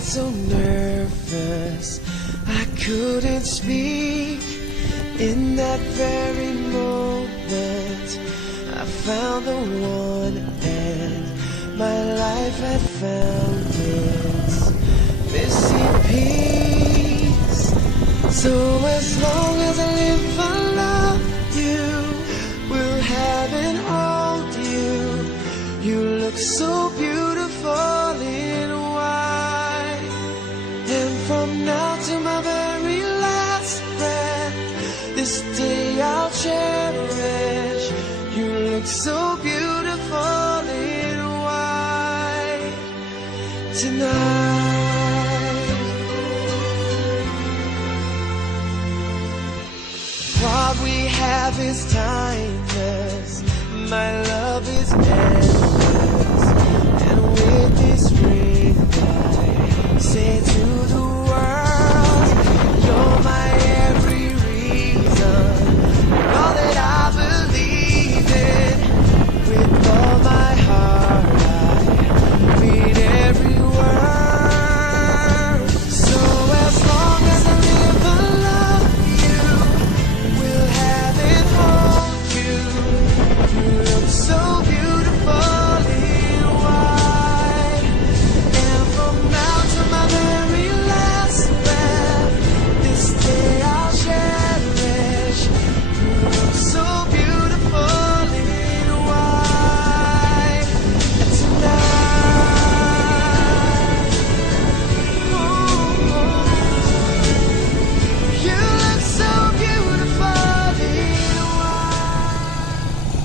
got so nervous I couldn't speak. In that very moment I found the one, and my life had found its missing piece. So as long as I live I love you, will have and hold you. You look so beautiful in white, and from now to my very last breath, this day I'll cherish. You look so beautiful in white tonight. What we have is timeless, my love is endless, and with this ring I say to the